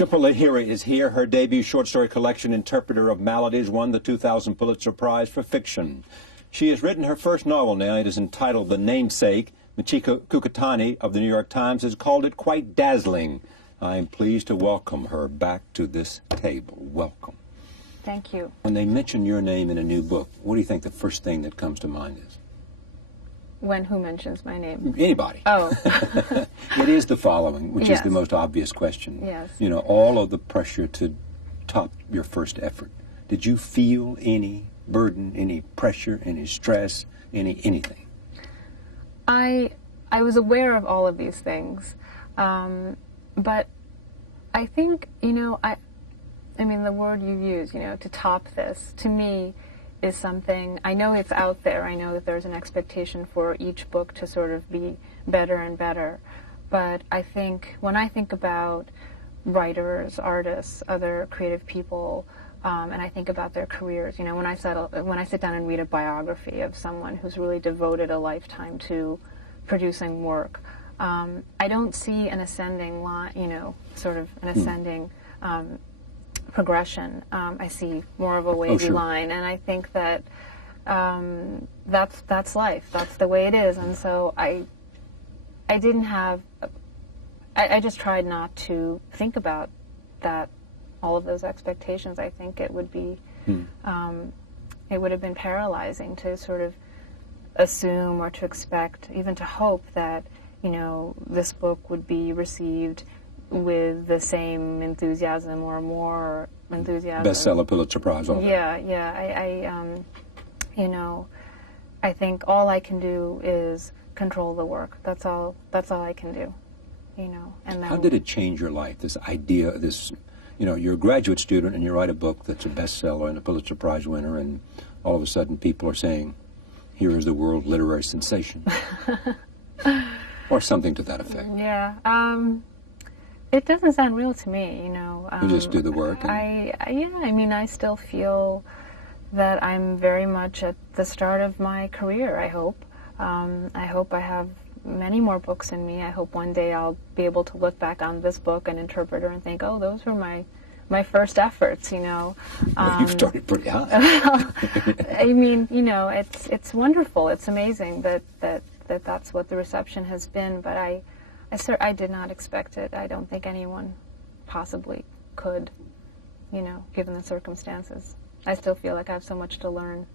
Jhumpa Lahiri is here. Her debut short story collection, Interpreter of Maladies, won the 2000 Pulitzer Prize for fiction. She has written her first novel now. It is entitled The Namesake. Machiko Kukutani of the New York Times has called it quite dazzling. I am pleased to welcome her back to this table. Welcome. Thank you. When they mention your name in a new book, what do you think the first thing that comes to mind is? When who mentions my name? Anybody. Oh. It is the following, which Yes. is the most obvious question. Yes. You know, all of the pressure to top your first effort. Did you feel any burden, any pressure, any stress, anything? I was aware of all of these things, but I think, I mean, the word you use, to top this, to me, is something, I know it's out there, I know that there's an expectation for each book to sort of be better and better, but I think, when I think about writers, artists, other creative people, and I think about their careers, when I sit down and read a biography of someone who's really devoted a lifetime to producing work, I don't see an ascending line, sort of an ascending progression. I see more of a wavy line, and I think that that's life. That's the way it is, and so I didn't have. I just tried not to think about that, all of those expectations. I think it would be, it would have been paralyzing to sort of assume or to expect, even to hope that this book would be received with the same enthusiasm or more enthusiasm. Bestseller, Pulitzer Prize. I think all I can do is control the work. That's all I can do. And then, how did it change your life? This idea, you're a graduate student and you write a book that's a bestseller and a Pulitzer Prize winner, and all of a sudden people are saying, "Here is the world literary sensation," or something to that effect. Yeah. It doesn't sound real to me, You just do the work. I still feel that I'm very much at the start of my career, I hope. I hope I have many more books in me. I hope one day I'll be able to look back on this book and Interpreter and think, oh, those were my first efforts, Well, you've started pretty high. I mean, it's wonderful. It's amazing that's what the reception has been, but I did not expect it. I don't think anyone possibly could, given the circumstances. I still feel like I have so much to learn.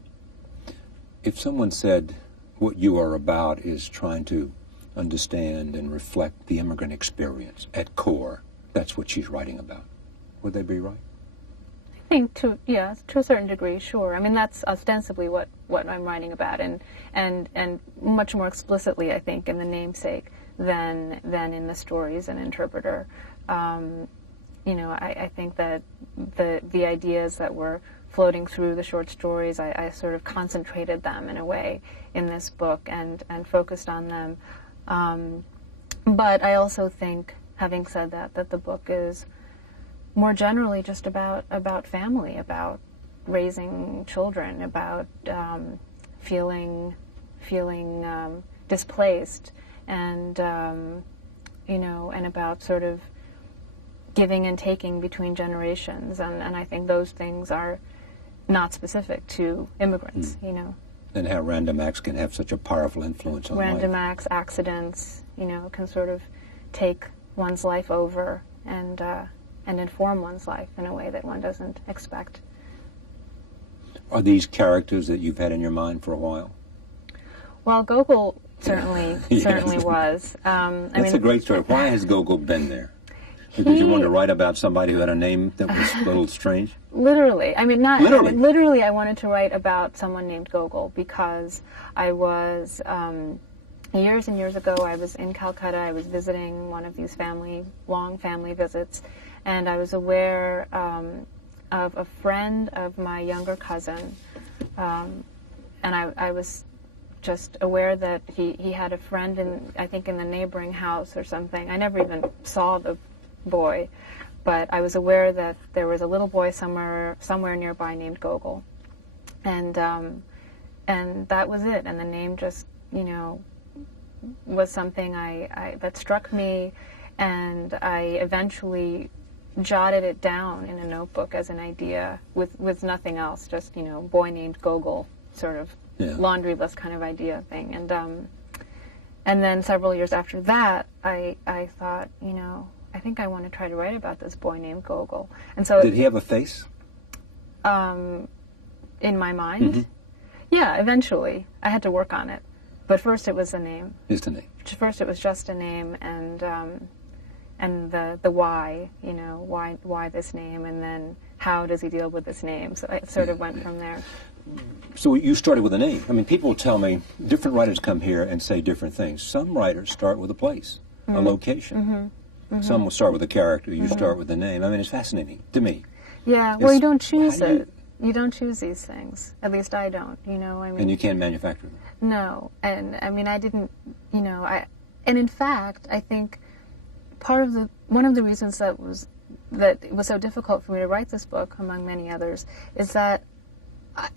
If someone said what you are about is trying to understand and reflect the immigrant experience at core, that's what she's writing about, would they be right? I think to a certain degree, sure. I mean, that's ostensibly what I'm writing about, and much more explicitly, I think, in The Namesake than in the stories and Interpreter. I think that the ideas that were floating through the short stories, I sort of concentrated them in a way in this book and focused on them. But I also think, having said that the book is more generally just about family, about raising children, about feeling displaced, and and about sort of giving and taking between generations, and I think those things are not specific to immigrants, And how random acts can have such a powerful influence on life. Random acts, accidents, can sort of take one's life over and inform one's life in a way that one doesn't expect. Are these characters that you've had in your mind for a while? Well, Gogol certainly was. That's a great story. Why has Gogol been there? Because you wanted to write about somebody who had a name that was a little strange? Literally. I mean, not literally. Literally, I wanted to write about someone named Gogol because I was, years and years ago, I was in Calcutta. I was visiting one of these long family visits, and I was aware of a friend of my younger cousin, and I was just aware that he had a friend I think in the neighboring house or something. I never even saw the boy, but I was aware that there was a little boy somewhere nearby named Gogol, and that was it. And the name just was something that struck me, and I eventually jotted it down in a notebook as an idea with nothing else, just, boy named Gogol, sort of laundry list kind of idea thing. And then several years after that, I thought, I think I want to try to write about this boy named Gogol. And so did he have a face? In my mind? Mm-hmm. Yeah, eventually. I had to work on it. But first it was a name. Just a name. First it was just a name, and the why, why this name, and then how does he deal with this name? So it sort of went from there. So you started with a name. I mean, people tell me, different writers come here and say different things. Some writers start with a place, a location. Mm-hmm. Some will start with a character. You start with the name. I mean, it's fascinating to me. Yeah, well, you don't choose it. You don't choose these things. At least I don't, I mean. And you can't manufacture them. No, and I mean, I didn't, and in fact, I think one of the reasons that it was so difficult for me to write this book, among many others, is that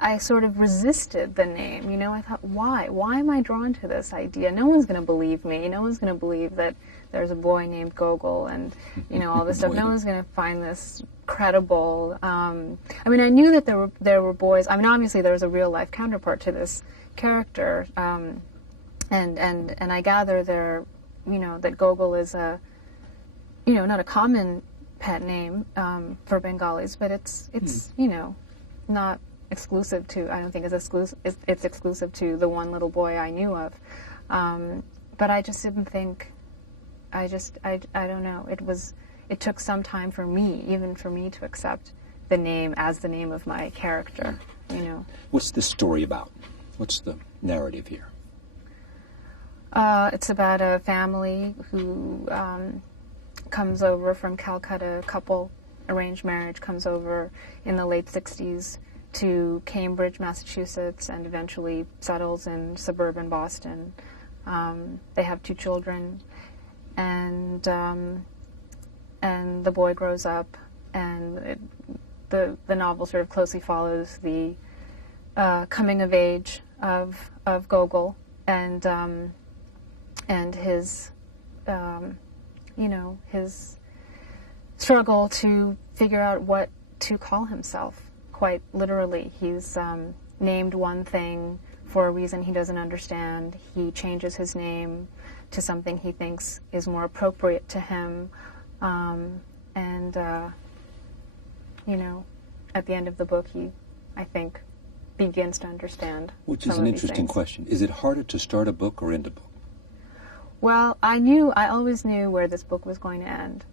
I sort of resisted the name. I thought, why? Why am I drawn to this idea? No one's going to believe me. No one's going to believe that there's a boy named Gogol and, all this stuff. No one's going to find this credible. I mean, I knew that there were boys. I mean, obviously there was a real life counterpart to this character, and I gather that Gogol is a, not a common pet name for Bengalis, but it's not exclusive to. I don't think it's exclusive to the one little boy I knew of, but I just didn't think. I don't know. It took some time for me, even for me, to accept the name as the name of my character. What's the story about? What's the narrative here? It's about a family who comes over from Calcutta. A couple, arranged marriage, comes over in the late 60s to Cambridge, Massachusetts, and eventually settles in suburban Boston. They have 2 children, and the boy grows up, and the novel sort of closely follows the coming of age of Gogol and his his struggle to figure out what to call himself. Quite literally, he's named one thing for a reason he doesn't understand. He changes his name to something he thinks is more appropriate to him, and at the end of the book, he, I think, begins to understand. Which is an interesting question. Is it harder to start a book or end a book? Well, I always knew where this book was going to end.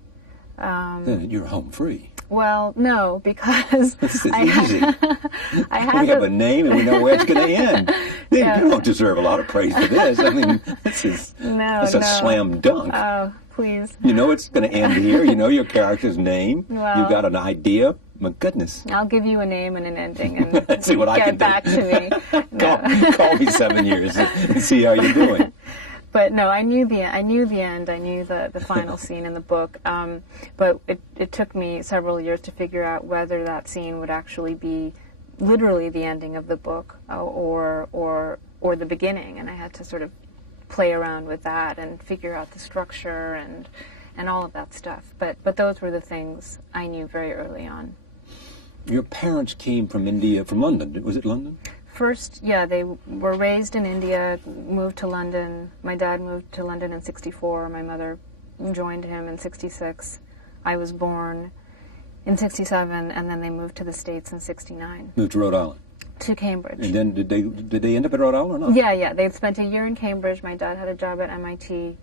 Then you're home free. Well, no, because this is easy. We have a name and we know where it's going to end. You don't deserve a lot of praise for this. I mean, this is a slam dunk. Oh, please. You know it's going to end here. You know your character's name. Well, you've got an idea. My goodness. I'll give you a name and an ending, and let's see what I can get back to me. Call me 7 years and see how you're doing. But no, I knew the end. I knew the final scene in the book. But it took me several years to figure out whether that scene would actually be literally the ending of the book or the beginning. And I had to sort of play around with that and figure out the structure and all of that stuff. But those were the things I knew very early on. Your parents came from India, from London. Was it London? First, yeah, they were raised in India, moved to London. My dad moved to London in '64. My mother joined him in '66. I was born in '67, and then they moved to the States in '69. Moved to Rhode Island? To Cambridge. And then did they end up at Rhode Island or not? Yeah. They spent a year in Cambridge. My dad had a job at MIT.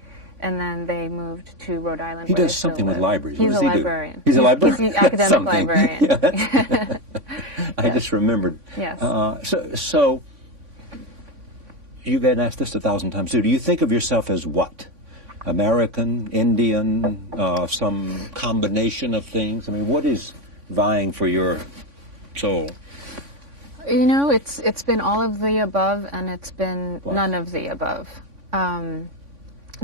And then they moved to Rhode Island. He does something with libraries. He's a librarian. He's a librarian? He's the academic librarian. Yeah, I just remembered. Yes. So you've been asked this 1,000 times too. Do you think of yourself as what? American, Indian, some combination of things? I mean, what is vying for your soul? It's been all of the above, and it's been none of the above.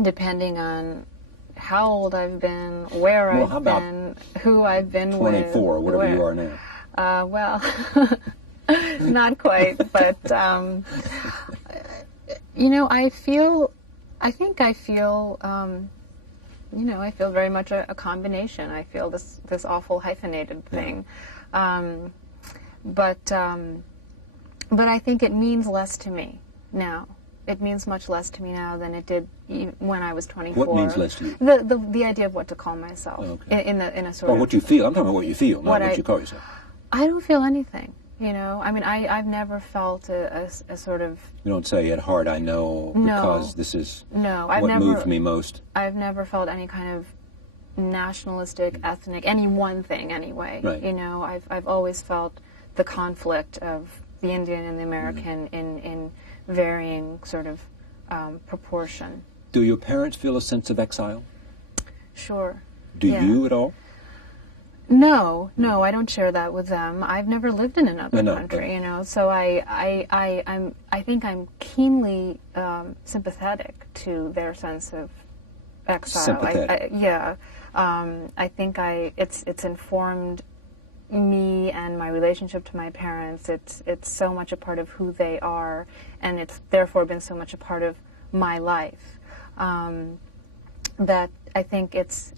Depending on how old I've been, where I've been, who I've been 24, with. 24, whatever you are now. Well, not quite, but, I think I feel I feel very much a combination. I feel this awful hyphenated thing. But I think it means less to me now. It means much less to me now than it did when I was 24. What means less to you? The idea of what to call myself in a sort of... what you feel. I'm talking about what you feel, not what you call yourself. I don't feel anything, I mean, I've never felt a sort of... You don't say, at heart, I know, because this is what moved me most. I've never felt any kind of nationalistic, ethnic, any one thing anyway. Right. I've always felt the conflict of the Indian and the American in varying sort of proportion. Do your parents feel a sense of exile? Sure. Do you at all? No, I don't share that with them. I've never lived in another country, so I think I'm keenly sympathetic to their sense of exile. Sympathetic. I think it's informed me and my relationship to my parents. It's so much a part of who they are, and it's therefore been so much a part of my life that I think it's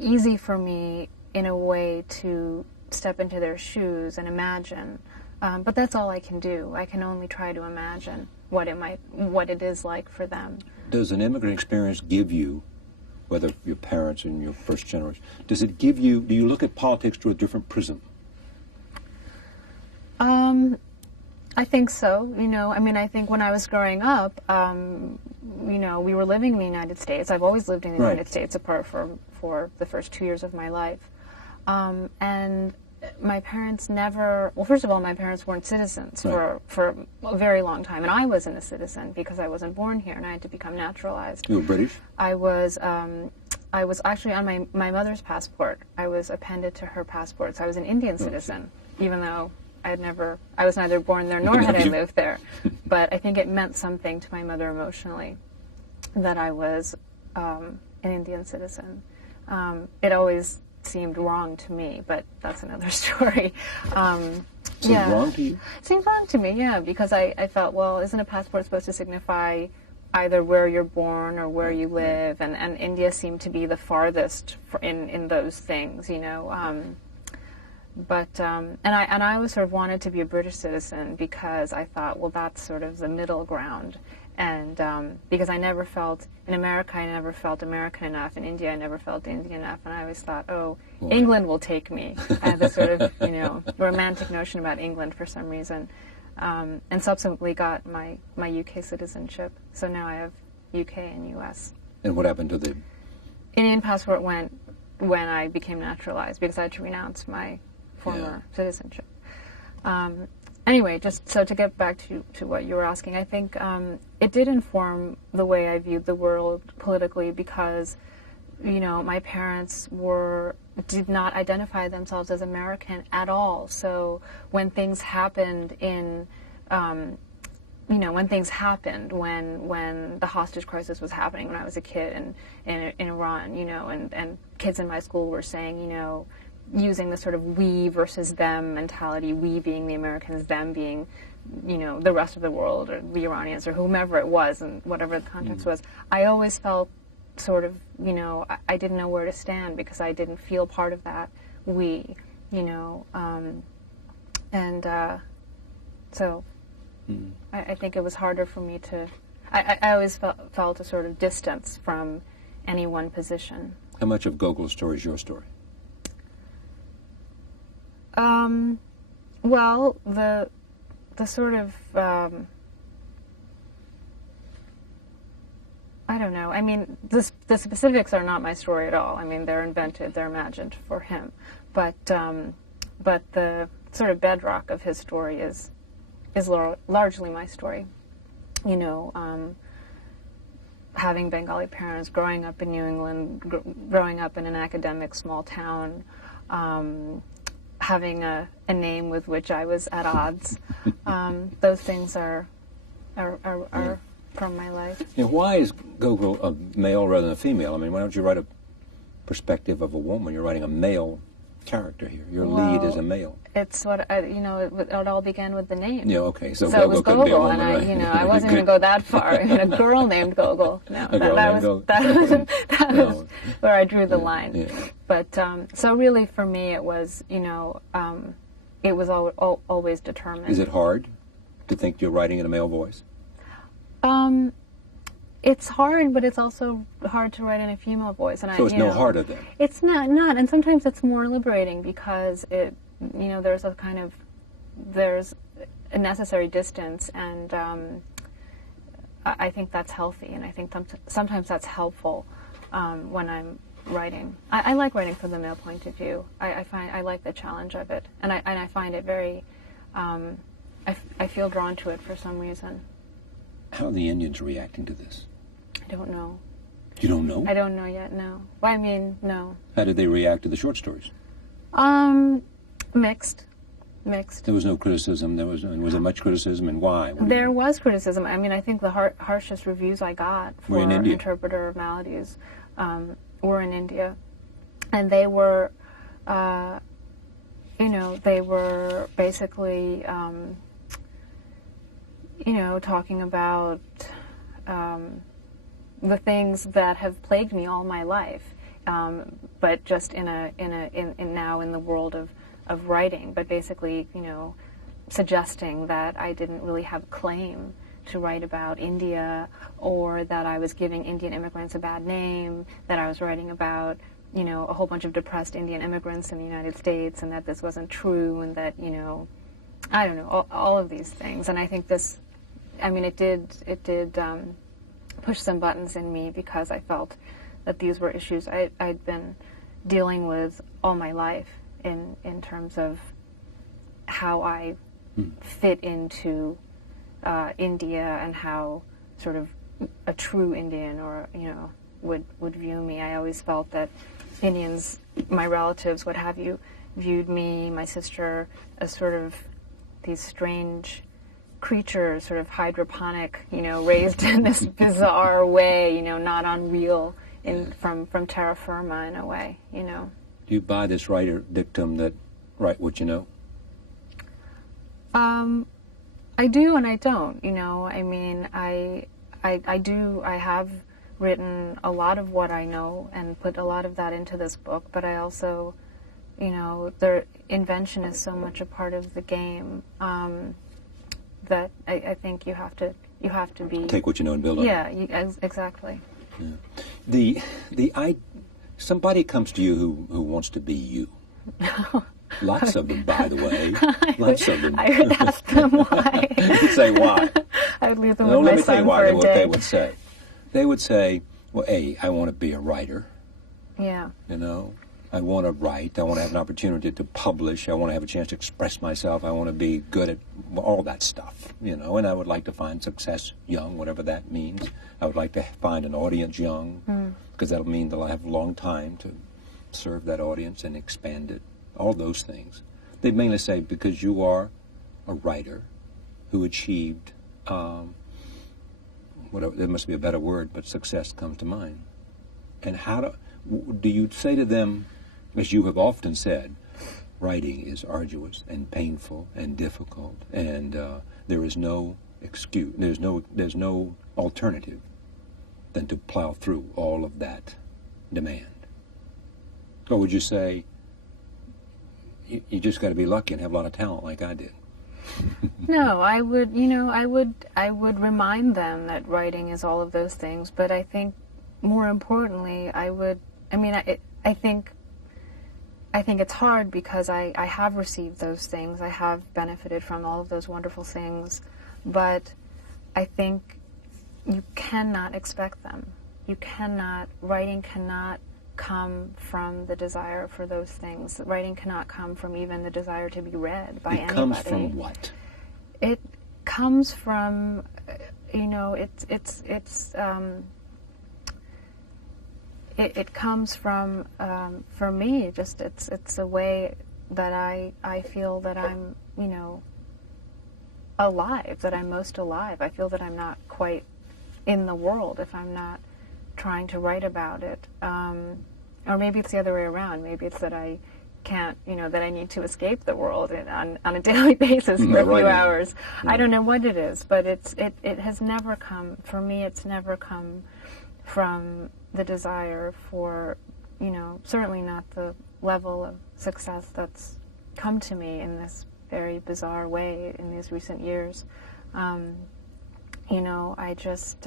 easy for me in a way to step into their shoes and imagine, but that's all I can do. I can only try to imagine what it is like for them. Does an immigrant experience give you, whether your parents and your first generation, do you look at politics through a different prism? I think so. I think when I was growing up, we were living in the United States. I've always lived in the United States, apart from for the first 2 years of my life. And my parents never, well, first of all, my parents weren't citizens for a very long time. And I wasn't a citizen because I wasn't born here and I had to become naturalized. You were British? I was actually on my mother's passport. I was appended to her passport. So I was an Indian citizen, even though I was neither born there nor had I lived there. But I think it meant something to my mother emotionally that I was an Indian citizen. It always seemed wrong to me, but that's another story. Seemed wrong to you? Seemed wrong to me, yeah, because I felt, well, isn't a passport supposed to signify either where you're born or where you live? And India seemed to be the farthest in those things, But and I always sort of wanted to be a British citizen because I thought, well, that's sort of the middle ground, and because I never felt in America, I never felt American enough. In India, I never felt Indian enough, and I always thought, England will take me. I had this sort of romantic notion about England for some reason, and subsequently got my UK citizenship. So now I have UK and US. And what happened to the Indian passport? Went when I became naturalized because I had to renounce my former citizenship. Anyway, just so to get back to what you were asking, I think it did inform the way I viewed the world politically because, my parents did not identify themselves as American at all. So when things happened when the hostage crisis was happening when I was a kid in Iran, and kids in my school were saying, using the sort of we versus them mentality, we being the Americans, them being, the rest of the world, or the Iranians, or whomever it was, and whatever the context was, I always felt sort of, I didn't know where to stand because I didn't feel part of that we, so I think it was harder for me to, I always felt a sort of distance from any one position. How much of Gogol's story is your story? Well, the sort of, I don't know. I mean, the specifics are not my story at all. I mean, they're invented, they're imagined for him. But the sort of bedrock of his story is largely my story. Having Bengali parents, growing up in New England, growing up in an academic small town, having a name with which I was at odds. Those things are from my life. Why is Gogol a male rather than a female? I mean, why don't you write a perspective of a woman? You're writing a male character here? Your lead is a male. It's what it all began with the name. Yeah, okay. So it was couldn't be a Gogol, woman, right? and I wasn't going to go that far. A girl named Gogol. No, that was where I drew the line. Yeah. But so really, for me, it was it was always determined. Is it hard to think you're writing in a male voice? It's hard, but it's also hard to write in a female voice. And so it's no harder then? It's not, and sometimes it's more liberating because there's a necessary distance, and I think that's healthy, and I think sometimes that's helpful when I'm writing. I like writing from the male point of view. I like the challenge of it, and I find it very, I feel drawn to it for some reason. How are the Indians reacting to this? I don't know. You don't know? I don't know yet, no. Well, I mean, no. How did they react to the short stories? Mixed. There was no criticism. Was there much criticism, and why? There was criticism. I mean, I think the harshest reviews I got for Interpreter of Maladies were in India. And they were, they were basically, talking about the things that have plagued me all my life, but just now in the world of writing, but basically, suggesting that I didn't really have a claim to write about India, or that I was giving Indian immigrants a bad name, that I was writing about, a whole bunch of depressed Indian immigrants in the United States, and that this wasn't true, and that, I don't know, all of these things. And I think this, it did push some buttons in me, because I felt that these were issues I'd been dealing with all my life in terms of how I fit into India, and how sort of a true Indian would view me. I always felt that Indians, my relatives, what have you, viewed me, my sister, as sort of these strange creatures, sort of hydroponic, raised in this bizarre way, not on real, from terra firma in a way, Do you buy this writer dictum that write what you know? I do and I don't, I have written a lot of what I know and put a lot of that into this book, but I also, invention is so much a part of the game, that I think you have to be... Take what you know and build on it. Yeah, exactly. Yeah. Somebody comes to you who wants to be you. Lots of them, by the way. Lots of them. I would ask them why. You'd say why. I would leave them with my son for a day. What they would say. They would say, well, I want to be a writer. Yeah. I want to write. I want to have an opportunity to publish. I want to have a chance to express myself. I want to be good at all that stuff, and I would like to find success young, whatever that means. I would like to find an audience young, because that'll mean that I'll have a long time to serve that audience and expand it, all those things. They mainly say, because you are a writer who achieved, whatever, there must be a better word, but success comes to mind. And do you say to them, as you have often said, writing is arduous and painful and difficult, and there is no excuse, there's no alternative than to plow through all of that demand? Or would you say, you just got to be lucky and have a lot of talent like I did? No, I would remind them that writing is all of those things, but I think more importantly, I think it's hard, because I have received those things. I have benefited from all of those wonderful things, but I think you cannot expect them. Writing cannot come from the desire for those things. Writing cannot come from even the desire to be read by anybody. It comes from what? It comes from, it comes from, for me, just it's a way that I feel that I'm, alive, that I'm most alive. I feel that I'm not quite in the world if I'm not trying to write about it. Or maybe it's the other way around. Maybe it's that I can't, that I need to escape the world on a daily basis for a few hours. I don't know what it is, but it has never come, for me, it's never come from the desire for, certainly not the level of success that's come to me in this very bizarre way in these recent years. I just,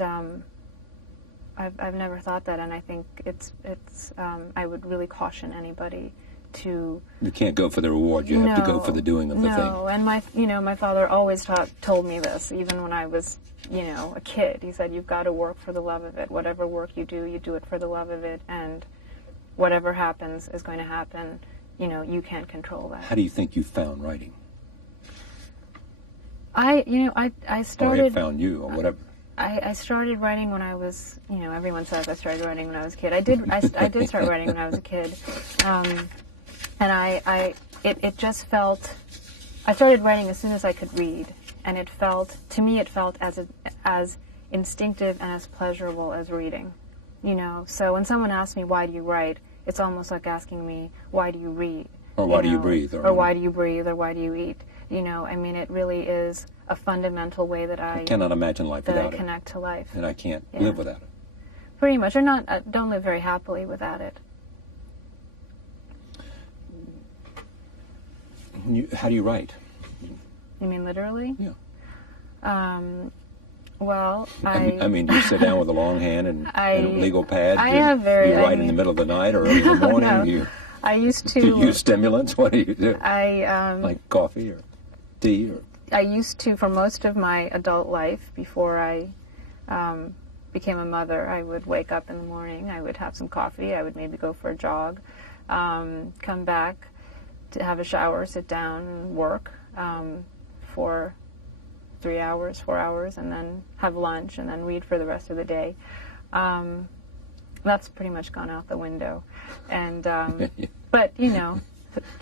I've never thought that, and I think it's I would really caution anybody to... You can't go for the reward, you have to go for the doing of the thing. No, and my father always told me this, even when I was, a kid. He said, you've got to work for the love of it. Whatever work you do it for the love of it, and whatever happens is going to happen. You can't control that. How do you think you found writing? I started... Or it found you, or whatever. I started writing when I was, everyone says I started writing when I was a kid. I did start writing when I was a kid. And it just felt, I started writing as soon as I could read, and to me it felt as instinctive and as pleasurable as reading, So when someone asks me, why do you write, it's almost like asking me, why do you read? Or why do you breathe? Or why do you breathe, or why do you eat? It really is a fundamental way that I cannot imagine life without it. That I connect to life. And I can't live without it. Pretty much, or not, don't live very happily without it. How do you write? You mean literally? Yeah. Well, I mean, do you sit down with a long hand and a legal pad? Do you write in the middle of the night or early in the morning? No. I used to... Do you use stimulants? What do you do? Like coffee or tea? I used to, for most of my adult life, before I became a mother, I would wake up in the morning, I would have some coffee, I would maybe go for a jog, come back to have a shower, sit down, and work for 3 hours, 4 hours, and then have lunch, and then read for the rest of the day. That's pretty much gone out the window. And but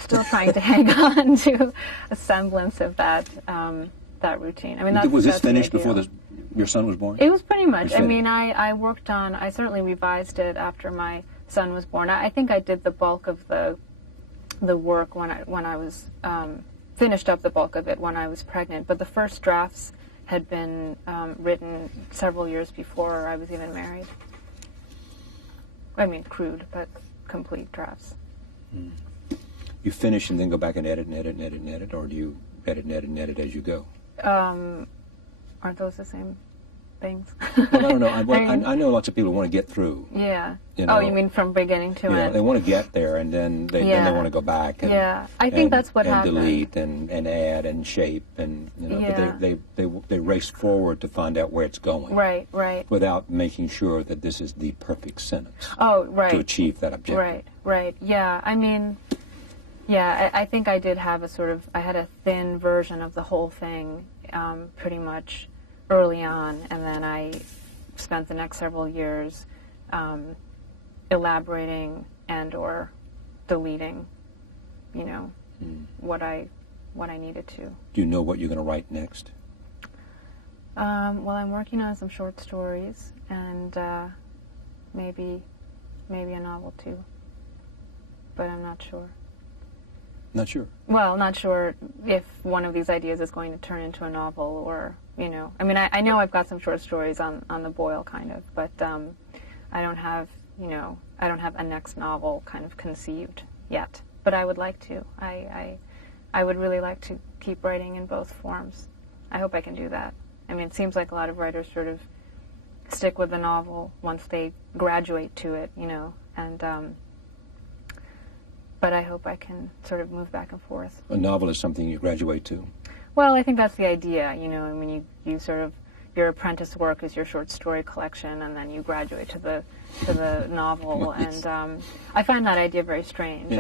still trying to hang on to a semblance of that routine. I mean, was this finished before your son was born? It was pretty much. I mean, I worked on. I certainly revised it after my son was born. I think I did the bulk of the work when I was finished up the bulk of it when I was pregnant. But the first drafts had been written several years before I was even married. I mean, crude, but complete drafts. Mm. You finish and then go back and edit and edit and edit and edit, or do you edit and edit and edit as you go? Aren't those the same things? Well, I don't know. I know lots of people want to get through. Yeah. Oh, you mean from beginning to end? Yeah, they want to get there, and then they want to go back. And, I think that's what happens. And delete and add and shape and but they race forward to find out where it's going. Right. Without making sure that this is the perfect sentence. Oh, right. To achieve that objective. Right. Yeah. I mean, I think I did have I had a thin version of the whole thing, pretty much early on, and then I spent the next several years elaborating and or deleting, what I needed to. Do you know what you're going to write next? Well, I'm working on some short stories and maybe a novel too, but I'm not sure. Not sure? Well, not sure if one of these ideas is going to turn into a novel or, I mean, I know I've got some short stories on the boil, kind of, but I don't have, I don't have a next novel kind of conceived yet. But I would like to. I would really like to keep writing in both forms. I hope I can do that. I mean, it seems like a lot of writers sort of stick with the novel once they graduate to it, and but I hope I can sort of move back and forth. A novel is something you graduate to? Well, I think that's the idea, I mean, you sort of, your apprentice work is your short story collection, and then you graduate to the novel, and I find that idea very strange,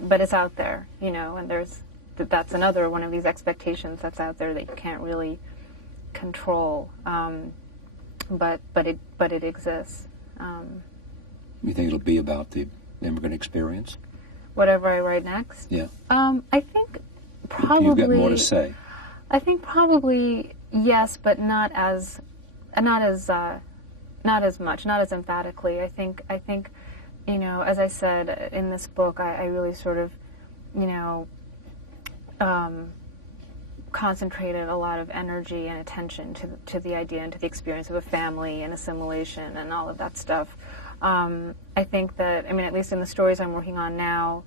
but it's out there, and that's another one of these expectations that's out there that you can't really control, but it exists. You think it'll be about the immigrant experience? Whatever I write next? Yeah. I think probably... You've got more to say. I think probably yes, but not as much, not as emphatically. I think you know, as I said in this book, I really sort of, you know, concentrated a lot of energy and attention to the idea and to the experience of a family and assimilation and all of that stuff. I think that, I mean, at least in the stories I'm working on now,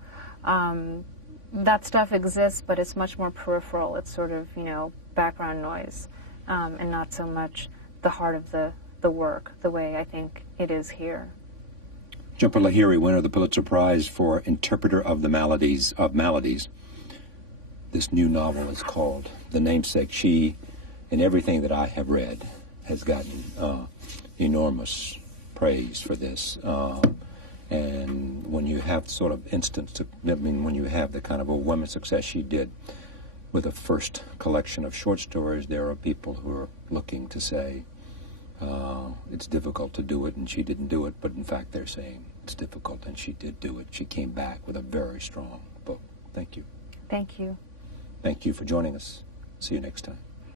that stuff exists, but it's much more peripheral. It's sort of, you know, background noise, and not so much the heart of the work, the way I think it is here. Jhumpa Lahiri, winner of the Pulitzer Prize for Interpreter of the Maladies. This new novel is called The Namesake. She, in everything that I have read, has gotten enormous praise for this. And when you have sort of when you have the kind of overwhelming success she did with a first collection of short stories, there are people who are looking to say it's difficult to do it and she didn't do it, but in fact they're saying it's difficult and she did do it. She came back with a very strong book. Thank you. Thank you. Thank you for joining us. See you next time.